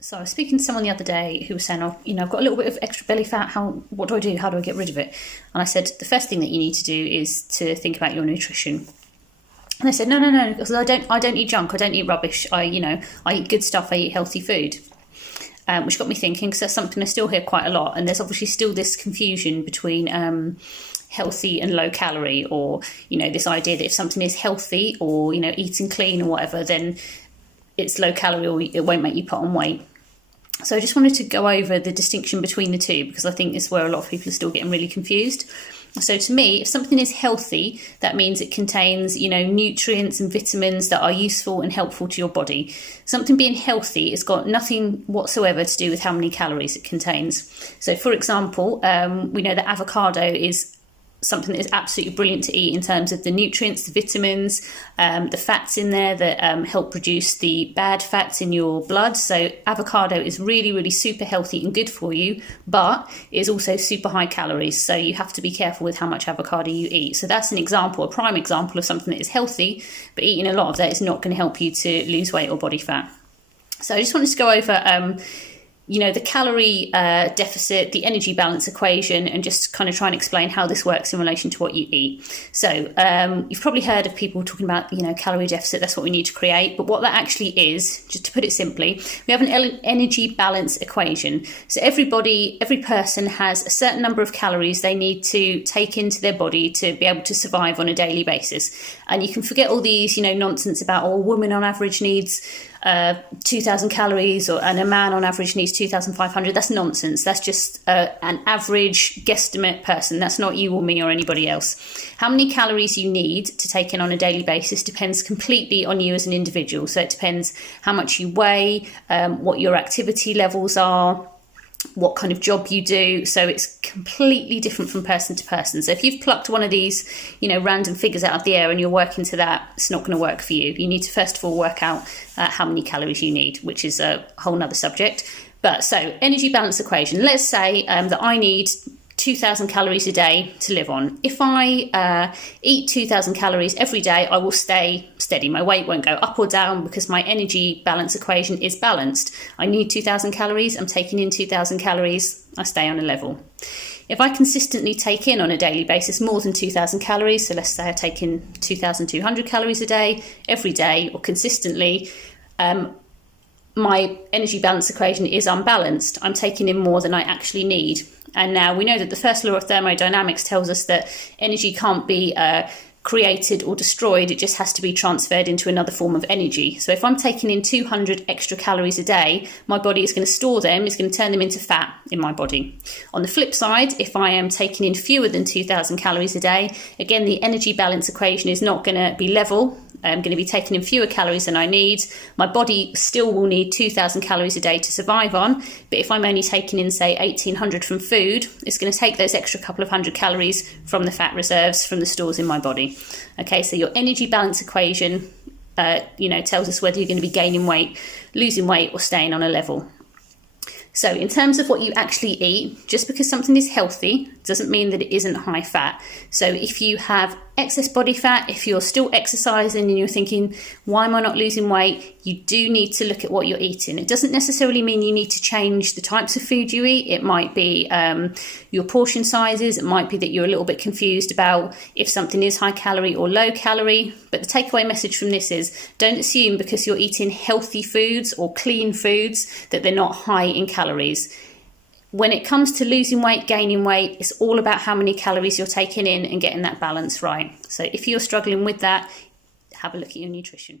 So I was speaking to someone the other day who was saying, oh, I've got a little bit of extra belly fat. What do I do? How do I get rid of it? And I said, the first thing that you need to do is to think about your nutrition. And they said, no, because I don't eat junk. I don't eat rubbish. I eat good stuff. I eat healthy food. Which got me thinking, because that's something I still hear quite a lot. And there's obviously still this confusion between healthy and low calorie, or, this idea that if something is healthy or, eating clean or whatever, then it's low calorie or it won't make you put on weight. So I just wanted to go over the distinction between the two, because I think this is where a lot of people are still getting really confused. So to me, if something is healthy, that means it contains, nutrients and vitamins that are useful and helpful to your body. Something being healthy has got nothing whatsoever to do with how many calories it contains. So for example, we know that avocado is something that is absolutely brilliant to eat in terms of the nutrients, the vitamins, the fats in there that help produce the bad fats in your blood. So avocado is really, really super healthy and good for you, but it is also super high calories. So you have to be careful with how much avocado you eat. So that's an example, a prime example of something that is healthy, but eating a lot of that is not going to help you to lose weight or body fat. So I just wanted to go over the calorie deficit, the energy balance equation, and just kind of try and explain how this works in relation to what you eat. So you've probably heard of people talking about, calorie deficit, that's what we need to create. But what that actually is, just to put it simply, we have an energy balance equation. So every person has a certain number of calories they need to take into their body to be able to survive on a daily basis. And you can forget all these, nonsense about, a woman on average needs 2,000 calories and a man on average needs 2,500. That's nonsense. That's just an average guesstimate person. That's not you or me or anybody else. How many calories you need to take in on a daily basis depends completely on you as an individual. So it depends how much you weigh, what your activity levels are, what kind of job you do. So it's completely different from person to person. So if you've plucked one of these, random figures out of the air and you're working to that, it's not going to work for you. You need to first of all work out how many calories you need, which is a whole nother subject. But so energy balance equation, let's say that I need 2,000 calories a day to live on. If I eat 2,000 calories every day, I will stay steady. My weight won't go up or down because my energy balance equation is balanced. I need 2,000 calories. I'm taking in 2,000 calories. I stay on a level. If I consistently take in on a daily basis more than 2,000 calories, so let's say I take in 2,200 calories a day, every day or consistently, my energy balance equation is unbalanced. I'm taking in more than I actually need. And now we know that the first law of thermodynamics tells us that energy can't be created or destroyed. It just has to be transferred into another form of energy. So if I'm taking in 200 extra calories a day, my body is going to store them, is going to turn them into fat in my body. On the flip side, if I am taking in fewer than 2,000 calories a day, again, the energy balance equation is not going to be level. I'm going to be taking in fewer calories than I need. My body still will need 2,000 calories a day to survive on. But if I'm only taking in, say, 1,800 from food, it's going to take those extra couple of hundred calories from the fat reserves, from the stores in my body. Okay, so your energy balance equation, tells us whether you're going to be gaining weight, losing weight, or staying on a level. So in terms of what you actually eat, just because something is healthy doesn't mean that it isn't high fat. So if you have excess body fat, if you're still exercising and you're thinking, why am I not losing weight? You do need to look at what you're eating. It doesn't necessarily mean you need to change the types of food you eat. It might be your portion sizes. It might be that you're a little bit confused about if something is high calorie or low calorie. But the takeaway message from this is, don't assume because you're eating healthy foods or clean foods that they're not high in calories. When it comes to losing weight, gaining weight, it's all about how many calories you're taking in and getting that balance right. So if you're struggling with that, have a look at your nutrition.